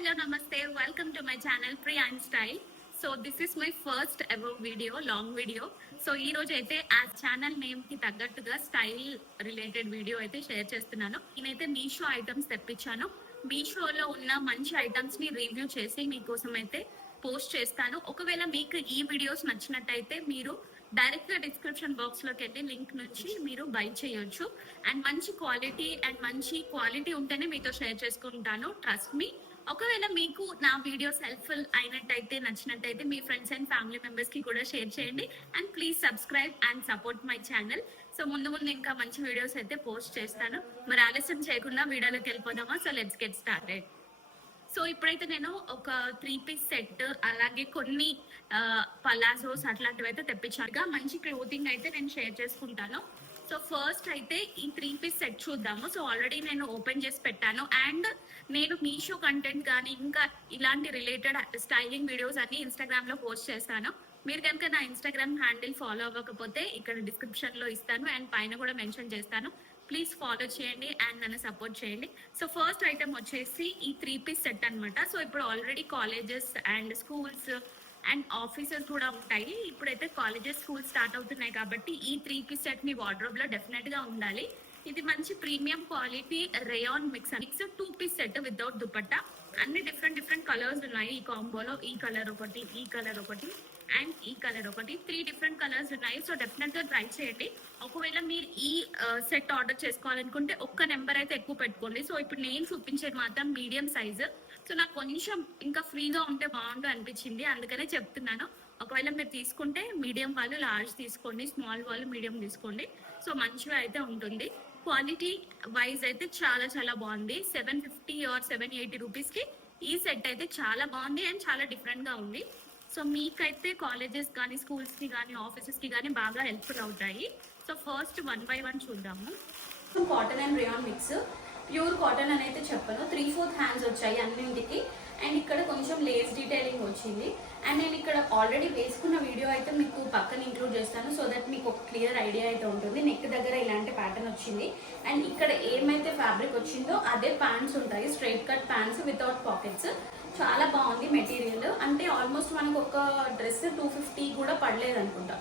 hello, namaste. Welcome to my channel Priya and Style. So this is my first ever video, long video. So ఈ రోజు అయితే ఆ channel name కి తగ్గట్టుగా style related video అయితే share చేస్తున్నాను. నేనైతే మీషో ఐటమ్స్ తెప్పించాను. మీషోలో ఉన్న మంచి ఐటమ్స్ ని రివ్యూ చేసి మీకోసం అయితే పోస్ట్ చేస్తాను. ఒకవేళ మీకు ఈ వీడియోస్ నచ్చినట్టయితే మీరు డైరెక్ట్ గా డిస్క్రిప్షన్ బాక్స్ లోకి వెళ్ళి లింక్ నుంచి మీరు బై చేయొచ్చు. అండ్ మంచి క్వాలిటీ ఉంటేనే మీతో షేర్ చేసుకుంటాను, ట్రస్ట్ మీ. ఒకవేళ మీకు నా వీడియోస్ హెల్ప్ఫుల్ అయినట్టయితే, నచ్చినట్టయితే మీ ఫ్రెండ్స్ అండ్ ఫ్యామిలీ మెంబర్స్ కి కూడా షేర్ చేయండి. And please subscribe and support my channel. So ముందు ఇంకా మంచి వీడియోస్ అయితే పోస్ట్ చేస్తాను. మరి ఆలస్యం చేయకుండా వీడియోలోకి వెళ్ళిపోదామా? So let's get started. So ఇప్పుడైతే నేను ఒక 3-piece సెట్, అలాగే కొన్ని పలాజోస్ అట్లాంటివి అయితే తెప్పించాను. మంచి క్లోతింగ్ అయితే నేను షేర్ చేసుకుంటాను. సో ఫస్ట్ అయితే ఈ 3-piece సెట్ చూద్దాము. సో ఆల్రెడీ నేను ఓపెన్ చేసి పెట్టాను. అండ్ నేను మీషో కంటెంట్ కానీ ఇంకా ఇలాంటి రిలేటెడ్ స్టైలింగ్ వీడియోస్ అన్ని ఇన్స్టాగ్రామ్ లో పోస్ట్ చేస్తాను. మీరు కనుక నా ఇన్స్టాగ్రామ్ హ్యాండిల్ ఫాలో అవ్వకపోతే ఇక్కడ డిస్క్రిప్షన్ లో ఇస్తాను అండ్ పైన కూడా మెన్షన్ చేస్తాను. ప్లీజ్ ఫాలో చేయండి అండ్ నన్ను సపోర్ట్ చేయండి. సో ఫస్ట్ ఐటమ్ వచ్చేసి ఈ 3-piece సెట్ అనమాట. సో ఇప్పుడు already colleges and schools and offices కూడా ఉంటాయి. ఇప్పుడైతే కాలేజెస్, స్కూల్స్ స్టార్ట్ అవుతున్నాయి కాబట్టి ఈ 3-piece సెట్ మీ వార్డ్రోబ్ లో డెఫినెట్ గా ఉండాలి. ఇది మంచి premium quality rayon mix 2-piece set without dupatta. అన్ని డిఫరెంట్ కలర్స్ ఉన్నాయి ఈ కాంబోలో. ఈ కలర్ ఒకటి, ఈ కలర్ ఒకటి అండ్ ఈ కలర్ ఒకటి, 3 డిఫరెంట్ కలర్స్ ఉన్నాయి. సో డెఫినెట్ గా ట్రై చేయండి. ఒకవేళ మీరు ఈ సెట్ ఆర్డర్ చేసుకోవాలనుకుంటే ఒక్క నెంబర్ అయితే ఎక్కువ పెట్టుకోండి. సో ఇప్పుడు నేను చూపించేది మాత్రం మీడియం సైజు. సో నాకు కొంచెం ఇంకా ఫ్రీగా ఉంటే బాగుంటుంది అనిపించింది, అందుకనే చెప్తున్నాను. ఒకవేళ మీరు తీసుకుంటే మీడియం వాళ్ళు లార్జ్ తీసుకోండి, స్మాల్ వాళ్ళు మీడియం తీసుకోండి. సో మంచిగా అయితే ఉంటుంది. క్వాలిటీ వైజ్ అయితే చాలా బాగుంది. 750 ఆర్ 780 రూపీస్కి ఈ సెట్ అయితే చాలా బాగుంది అండ్ చాలా డిఫరెంట్గా ఉంది. సో మీకైతే కాలేజెస్ కానీ, స్కూల్స్కి కానీ, ఆఫీసెస్కి కానీ బాగా హెల్ప్ఫుల్ అవుతాయి. సో ఫస్ట్ 1 by 1 చూద్దాము. Cotton and rayon mix, pure cotton అని అయితే చెప్పను. 3/4 హ్యాండ్స్ వచ్చాయి అన్నింటికి. అండ్ ఇక్కడ కొంచెం లేస్ డీటెయిలింగ్ వచ్చింది. అండ్ నేను ఇక్కడ ఆల్రెడీ వేసుకున్న వీడియో అయితే మీకు పక్కన ఇంక్లూడ్ చేస్తాను, సో దట్ మీకు ఒక క్లియర్ ఐడియా అయితే ఉంటుంది. నెక్ దగ్గర ఇలాంటి ప్యాటర్న్ వచ్చింది. అండ్ ఇక్కడ ఏమైతే ఫ్యాబ్రిక్ వచ్చిందో అదే ప్యాంట్స్ ఉంటాయి, straight cut pants without pockets. చాలా బాగుంది మెటీరియల్. అంటే ఆల్మోస్ట్ మనకు ఒక డ్రెస్ 250 కూడా పడలేదు అనుకుంటా,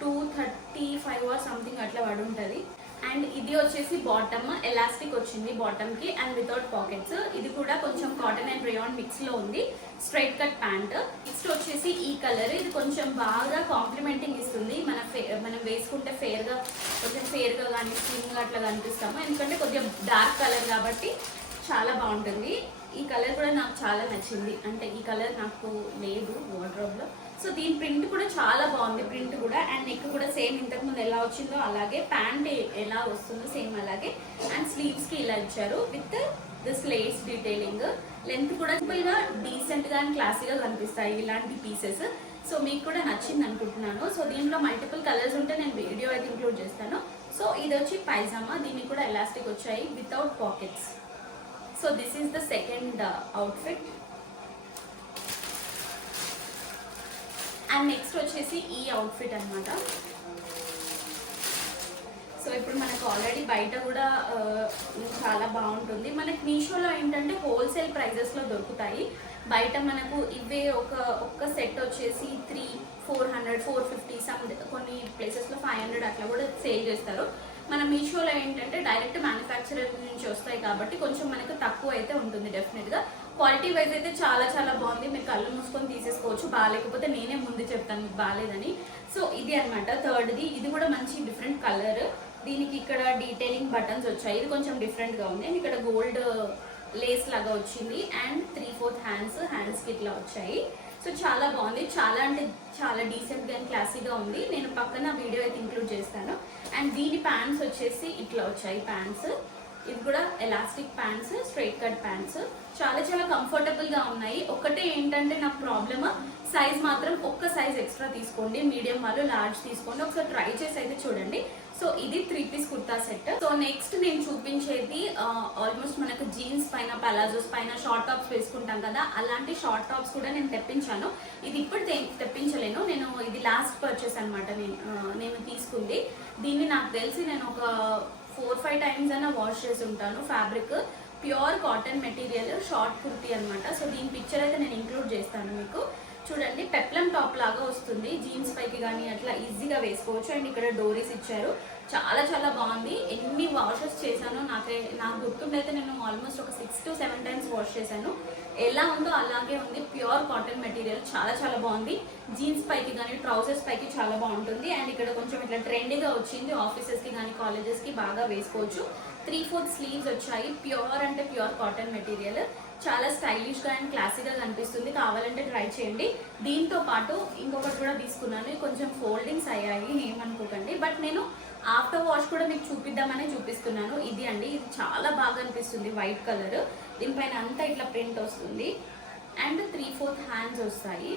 235 ఆర్ సంథింగ్ అట్లా పడి ఉంటుంది. అండ్ ఇది వచ్చేసి బాటమ్ ఎలాస్టిక్ వచ్చింది బాటమ్ కి అండ్ వితౌట్ పాకెట్స్. ఇది కూడా కొంచెం కాటన్ అండ్ రేయాన్ మిక్స్ లో ఉంది, స్ట్రైట్ కట్ ప్యాంట్. నెక్స్ట్ వచ్చేసి ఈ కలర్, ఇది కొంచెం బాగా కాంప్లిమెంటింగ్ ఇస్తుంది. మనం వేసుకుంటే కొంచెం ఫేర్ గా కానీ స్లిమ్ గా అట్లా కనిపిస్తాము, ఎందుకంటే కొంచెం డార్క్ కలర్ కాబట్టి చాలా బాగుంటుంది. ఈ కలర్ కూడా నాకు చాలా నచ్చింది, అంటే ఈ కలర్ నాకు లేదు వార్డ్రోబ్ లో. సో దీని ప్రింట్ కూడా చాలా బాగుంది, ప్రింట్ కూడా. అండ్ నెక్ కూడా సేమ్ ఇంతకుముందు ఎలా వచ్చిందో అలాగే, ప్యాంట్ ఎలా వస్తుందో సేమ్ అలాగే. అండ్ స్లీవ్స్ కి ఇలా ఇచ్చారు with this Lay's detailing. Length కూడా సింపుల్గా డీసెంట్గా అండ్ క్లాసీగా కనిపిస్తాయి ఇలాంటి పీసెస్. సో మీకు కూడా నచ్చింది అనుకుంటున్నాను. సో దీంట్లో మల్టిపుల్ కలర్స్ ఉంటే నేను వీడియో అయితే ఇంక్లూడ్ చేస్తాను. సో ఇది వచ్చి పైజామా, దీనికి కూడా ఎలాస్టిక్ వచ్చాయి without pockets. So this is the second outfit. And next వచ్చేసి ఈ అవుట్ఫిట్ అనమాట. సో ఇప్పుడు మనకు ఆల్రెడీ బయట కూడా చాలా బాగుంటుంది. మనకి మీషోలో ఏంటంటే హోల్సేల్ ప్రైజెస్లో దొరుకుతాయి. బయట మనకు ఇవే ఒక్క సెట్ వచ్చేసి 400, 450, కొన్ని ప్లేసెస్లో 500 అట్లా కూడా సేల్ చేస్తారు. మన మీషోలో ఏంటంటే డైరెక్ట్ మ్యానుఫ్యాక్చరర్ నుంచి వస్తాయి కాబట్టి కొంచెం మనకు తక్కువ అయితే ఉంటుంది డెఫినెట్గా. క్వాలిటీ వైజ్ అయితే చాలా బాగుంది. మీరు కళ్ళు మూసుకొని తీసేసుకోవచ్చు, బాగాలేకపోతే నేనే ముందు చెప్తాను మీకు బాగాలేదని. సో ఇది అనమాట థర్డ్ది. ఇది కూడా మంచి డిఫరెంట్ కలర్. దీనికి ఇక్కడ డీటెయిలింగ్ బటన్స్ వచ్చాయి, ఇది కొంచెం డిఫరెంట్గా ఉంది. అండ్ ఇక్కడ గోల్డ్ లేస్ లాగా వచ్చింది. అండ్ 3/4 హ్యాండ్స్కి ఇట్లా వచ్చాయి. సో చాలా బాగుంది, చాలా అంటే చాలా డీసెంట్గా అండ్ క్లాసీగా ఉంది. నేను పక్కన వీడియో అయితే ఇంక్లూడ్ చేస్తాను. అండ్ దీని ప్యాంట్స్ వచ్చేసి ఇట్లా వచ్చాయి ప్యాంట్స్. ఇది కూడా elastic pants, straight cut pants. చాలా కంఫర్టబుల్గా ఉన్నాయి. ఒకటే ఏంటంటే నా ప్రాబ్లమ్, సైజ్ మాత్రం ఒక్క సైజ్ ఎక్స్ట్రా తీసుకోండి. మీడియం వాళ్ళు లార్జ్ తీసుకోండి. ఒకసారి ట్రై చేసి అయితే చూడండి. సో ఇది 3-piece kurta set. So next నేను చూపించేది ఆల్మోస్ట్ మనకు జీన్స్ పైన, పలాజోస్ పైన షార్ట్ టాప్స్ వేసుకుంటాం కదా, అలాంటి షార్ట్ టాప్స్ కూడా నేను తెప్పించాను. ఇది ఇప్పుడు తెప్పించలేను, నేను ఇది లాస్ట్ పర్చేస్ అనమాట నేను తీసుకుంది. దీన్ని నాకు తెలిసి నేను ఒక 4-5 టైమ్స్ అయినా వాష్ చేసి ఉంటాను. Fabric pure cotton material short kurti అనమాట. సో దీని పిక్చర్ అయితే నేను ఇంక్లూడ్ చేస్తాను మీకు. చూడండి, పెప్లం టాప్ లాగా వస్తుంది, జీన్స్ పైకి కానీ అట్లా ఈజీగా వేసుకోవచ్చు. అండ్ ఇక్కడ డోరీస్ ఇచ్చారు, చాలా చాలా బాగుంది. ఎన్ని వాషెస్ చేశాను నాకు గుర్తుండైతే నేను ఆల్మోస్ట్ ఒక 6 to 7 టైమ్స్ వాష్ చేశాను. ఎలా ఉందో అలాగే ఉంది, ప్యూర్ కాటన్ మెటీరియల్, చాలా చాలా బాగుంది. జీన్స్ పైకి కానీ ట్రౌజర్స్ పైకి చాలా బాగుంటుంది. అండ్ ఇక్కడ కొంచెం ఇట్లా ట్రెండీగా వచ్చింది, ఆఫీసెస్కి కానీ కాలేజెస్కి బాగా వేసుకోవచ్చు. 3/4 స్లీవ్స్ వచ్చాయి, ప్యూర్ అంటే ప్యూర్ కాటన్ మెటీరియల్, చాలా స్టైలిష్గా అండ్ క్లాసీగా కనిపిస్తుంది. కావాలంటే ట్రై చేయండి. దీంతో పాటు ఇంకొకటి కూడా తీసుకున్నాను, కొంచెం ఫోల్డింగ్స్ అయ్యాయి ఏమనుకోకండి, బట్ నేను ఆఫ్టర్ వాష్ కూడా మీకు చూపిద్దామని చూపిస్తున్నాను. ఇది అండి, ఇది చాలా బాగా అనిపిస్తుంది, వైట్ కలర్, దీనిపైన అంతా ఇట్లా ప్రింట్ వస్తుంది. అండ్ 3/4 హ్యాండ్స్ వస్తాయి,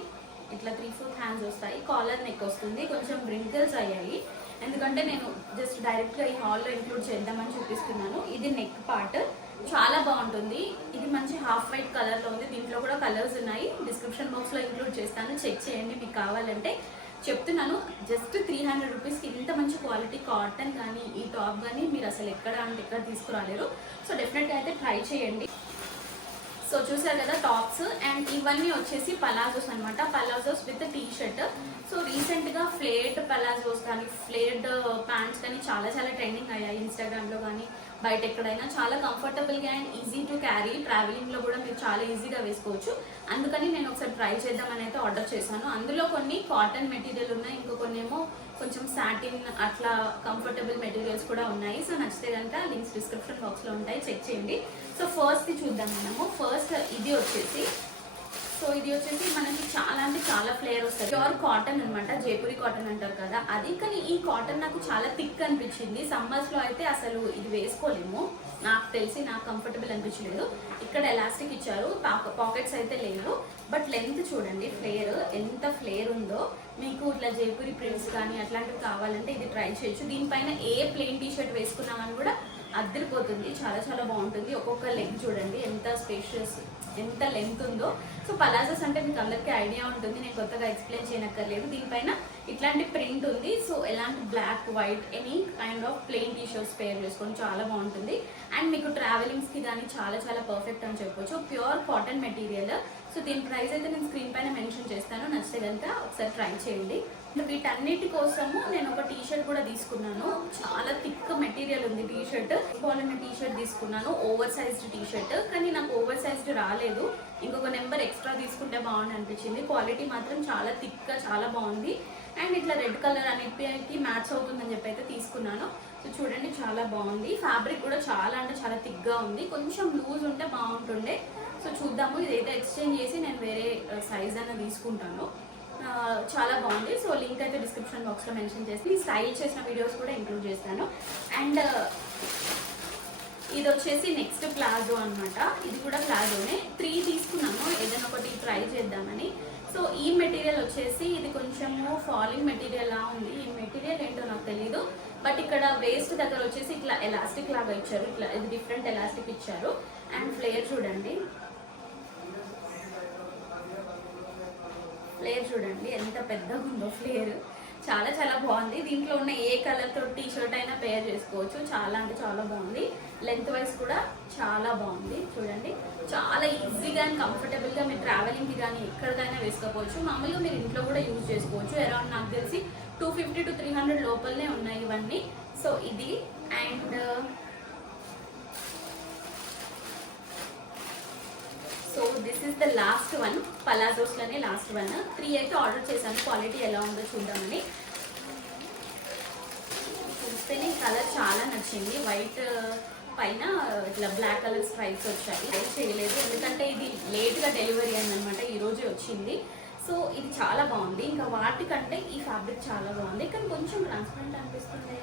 ఇట్లా 3/4 హ్యాండ్స్ వస్తాయి. కాలర్ నెక్ వస్తుంది, కొంచెం రింకిల్స్ అయ్యాయి ఎందుకంటే నేను జస్ట్ డైరెక్ట్గా ఈ హాల్లో ఇంక్లూడ్ చేద్దామని చూపిస్తున్నాను. ఇది నెక్ పార్ట్, చాలా బాగుంటుంది. ఇది మంచి హాఫ్ వైట్ కలర్లో ఉంది, దీంట్లో కూడా కలర్స్ ఉన్నాయి, డిస్క్రిప్షన్ బాక్స్లో ఇంక్లూడ్ చేస్తాను, చెక్ చేయండి మీకు కావాలంటే. చెప్తున్నాను, జస్ట్ 300 రూపీస్కి ఇంత మంచి క్వాలిటీ కాటన్ కానీ ఈ టాప్ కానీ మీరు అసలు ఎక్కడ అంటే ఎక్కడ తీసుకురాలేరు. సో డెఫినెట్గా అయితే ట్రై చేయండి. సో చూసారు కదా టాప్స్, అండ్ ఇవన్నీ వచ్చేసి పలాజోస్ అనమాట, palazzos with T shirt. So రీసెంట్గా ఫ్లేడ్ పలాజోస్ కానీ ఫ్లేడ్ ప్యాంట్స్ కానీ చాలా చాలా ట్రెండింగ్ అయ్యాయి ఇన్స్టాగ్రామ్లో కానీ బయట ఎక్కడైనా. చాలా కంఫర్టబుల్గా అండ్ ఈజీ టు క్యారీ, ట్రావెలింగ్లో కూడా మీరు చాలా ఈజీగా వేసుకోవచ్చు. అందుకని నేను ఒకసారి ట్రై చేద్దామని అయితే ఆర్డర్ చేశాను. అందులో కొన్ని కాటన్ మెటీరియల్ ఉన్నాయి, ఇంకో కొన్ని ఏమో కొంచెం సాటిన్ అట్లా కంఫర్టబుల్ మెటీరియల్స్ కూడా ఉన్నాయి. సో నచ్చితే కనుక లింక్స్ డిస్క్రిప్షన్ బాక్స్లో ఉంటాయి, చెక్ చేయండి. సో ఫస్ట్ చూద్దాం మనము. ఫస్ట్ ఇది వచ్చేసి మనకి చాలా అంటే చాలా ఫ్లేయర్ వస్తుంది, ప్యూర్ కాటన్ అనమాట, జైపూరి కాటన్ అంటారు కదా అది. కానీ ఈ కాటన్ నాకు చాలా థిక్ అనిపించింది, సమ్మర్స్లో అయితే అసలు ఇది వేసుకోలేము, నాకు తెలిసి నాకు కంఫర్టబుల్ అనిపించలేదు. ఇక్కడ ఎలాస్టిక్ ఇచ్చారు, పాకెట్స్ అయితే లేవు, బట్ లెంత్ చూడండి, ఫ్లేయర్ ఎంత ఫ్లేయర్ ఉందో. మీకు ఇట్లా జైపూరి ప్రింట్స్ కానీ అట్లాంటివి కావాలంటే ఇది ట్రై చేయొచ్చు. దీనిపైన ఏ ప్లెయిన్ టీ షర్ట్ వేసుకున్నామని కూడా అద్దరిపోతుంది, చాలా చాలా బాగుంటుంది. ఒక్కొక్క లెగ్ చూడండి ఎంత స్పేషియస్, ఎంత లెంత్ ఉందో. సో పలాజోస్ అంటే మీకు అందరికీ ఐడియా ఉంటుంది, నేను కొత్తగా ఎక్స్ప్లెయిన్ చేయనక్కర్లేదు. దీనిపైన ఇట్లాంటి ప్రింట్ ఉంది, సో ఎలాంటి black white any kind of plain T shirts pair చేసుకొని చాలా బాగుంటుంది. అండ్ మీకు ట్రావెలింగ్స్కి కానీ చాలా చాలా పర్ఫెక్ట్ అని చెప్పొచ్చు, ప్యూర్ కాటన్ మెటీరియల్. సో దీని ప్రైస్ అయితే నేను స్క్రీన్ పైన మెన్షన్ చేస్తాను, నచ్చితే కనుక ఒకసారి ట్రై చేయండి. వీటన్నిటి కోసము నేను ఒక టీ షర్ట్ కూడా తీసుకున్నాను, చాలా థిక్ మెటీరియల్ ఉంది టీ షర్ట్. బాగున్న టీ షర్ట్ తీసుకున్నాను, ఓవర్ సైజ్డ్ టీ షర్ట్, కానీ నాకు ఓవర్ సైజ్డ్ రాలేదు, ఇంకొక నెంబర్ ఎక్స్ట్రా తీసుకుంటే బాగుంది అనిపించింది. క్వాలిటీ మాత్రం చాలా థిక్గా చాలా బాగుంది. అండ్ ఇట్లా రెడ్ కలర్ అన్నిటికి మ్యాచ్ అవుతుందని చెప్పి అయితే తీసుకున్నాను. సో చూడండి చాలా బాగుంది, ఫ్యాబ్రిక్ కూడా చాలా అంటే చాలా థిక్గా ఉంది, కొంచెం లూజ్ ఉంటే బాగుంటుండే. సో చూద్దాము, ఇదైతే ఎక్స్చేంజ్ చేసి నేను వేరే సైజ్ అయినా తీసుకుంటాను. చాలా బాగుంది. సో లింక్ అయితే డిస్క్రిప్షన్ బాక్స్లో మెన్షన్ చేసి స్టైల్ చేసిన వీడియోస్ కూడా ఇంక్లూడ్ చేస్తాను. అండ్ ఇది వచ్చేసి నెక్స్ట్ ప్లాజో అనమాట, ఇది కూడా ప్లాజోనే. 3 తీసుకున్నాము, ఏదైనా ఒకటి ట్రై చేద్దామని. సో ఈ మెటీరియల్ వచ్చేసి ఇది కొంచెము ఫాలింగ్ మెటీరియల్ లా ఉంది, ఈ మెటీరియల్ ఏంటో నాకు తెలీదు, బట్ ఇక్కడ వేస్ట్ దగ్గర వచ్చేసి ఇట్లా ఎలాస్టిక్ లాగా ఇచ్చారు, ఇట్లా ఇది డిఫరెంట్ ఎలాస్టిక్ ఇచ్చారు. అండ్ ఫ్లేయర్ చూడండి, ఫ్లేయర్ చూడండి ఎంత పెద్దగా ఉందో ఫ్లేయర్, చాలా చాలా బాగుంది. దీంట్లో ఉన్న ఏ కలర్తో టీ షర్ట్ అయినా పేర్ చేసుకోవచ్చు, చాలా అంటే చాలా బాగుంది. లెంత్ వైజ్ కూడా చాలా బాగుంది, చూడండి చాలా ఈజీగా అండ్ కంఫర్టబుల్గా మీరు ట్రావెలింగ్కి కానీ ఎక్కడికైనా వేసుకోవచ్చు. మామూలుగా మీరు ఇంట్లో కూడా యూజ్ చేసుకోవచ్చు. అరౌండ్ నాకు తెలిసి 250 to 300 లోపలనే ఉన్నాయి ఇవన్నీ. సో ఇది and so this is the last one, పలాజోస్లోనే లాస్ట్ వన్. 3 అయితే ఆర్డర్ చేశాను, క్వాలిటీ ఎలా ఉందో చూద్దామని. చూస్తేనే కలర్ చాలా నచ్చింది, వైట్ పైన ఇట్లా బ్లాక్ కలర్ స్ట్రైప్స్ వచ్చాయి. ట్రై చేయలేదు ఎందుకంటే ఇది లేట్గా డెలివరీ అయిందనమాట, ఈరోజే వచ్చింది. సో ఇది చాలా బాగుంది, ఇంకా వాటికంటే ఈ ఫ్యాబ్రిక్ చాలా బాగుంది, కానీ కొంచెం ట్రాన్స్పరెంట్ అనిపిస్తుంది.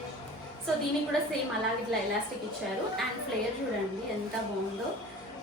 సో దీనికి కూడా సేమ్ అలాగే ఇట్లా ఎలాస్టిక్ ఇచ్చారు. అండ్ ఫ్లేయర్ చూడండి ఎంత బాగుందో,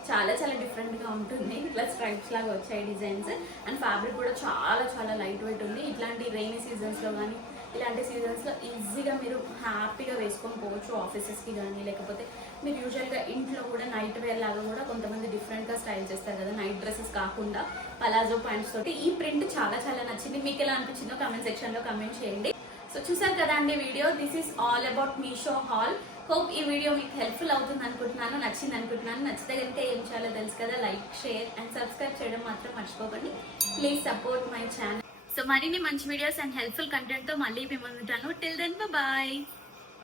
చాలా చాలా డిఫరెంట్గా ఉంటుంది, ఇట్లా స్ట్రైప్స్ లాగా వచ్చాయి డిజైన్స్. అండ్ ఫ్యాబ్రిక్ కూడా చాలా చాలా లైట్ వెయిట్ ఉంది. ఇట్లాంటి రెయినీ సీజన్స్లో కానీ ఇలాంటి సీజన్స్లో ఈజీగా మీరు హ్యాపీగా వేసుకొని పోవచ్చు ఆఫీసెస్కి కానీ, లేకపోతే మీరు యూజువల్గా ఇంట్లో కూడా నైట్ వేర్ లాగా కూడా కొంతమంది డిఫరెంట్గా స్టైల్ చేస్తారు కదా, నైట్ డ్రెస్సెస్ కాకుండా పలాజో ప్యాంట్స్ తోటి. ఈ ప్రింట్ చాలా చాలా నచ్చింది, మీకు ఎలా అనిపించిందో కామెంట్ సెక్షన్లో కమెంట్ చేయండి. సో చూసారు కదా అండి video. This is all about Meesho hall. Hope ఈ వీడియో మీకు హెల్ప్ఫుల్ అవుతుంది అనుకుంటున్నాను, నచ్చింది అనుకుంటున్నాను. నచ్చితే కనుక ఏం చేయాలో తెలుసు కదా, లైక్, షేర్ అండ్ సబ్స్క్రైబ్ చేయడం మాత్రం మర్చిపోకండి. Please support my channel. So మరిన్ని మంచి వీడియోస్ అండ్ హెల్ప్ఫుల్ కంటెంట్ తో మళ్ళీ మేము ఉంటాను. Till then bye.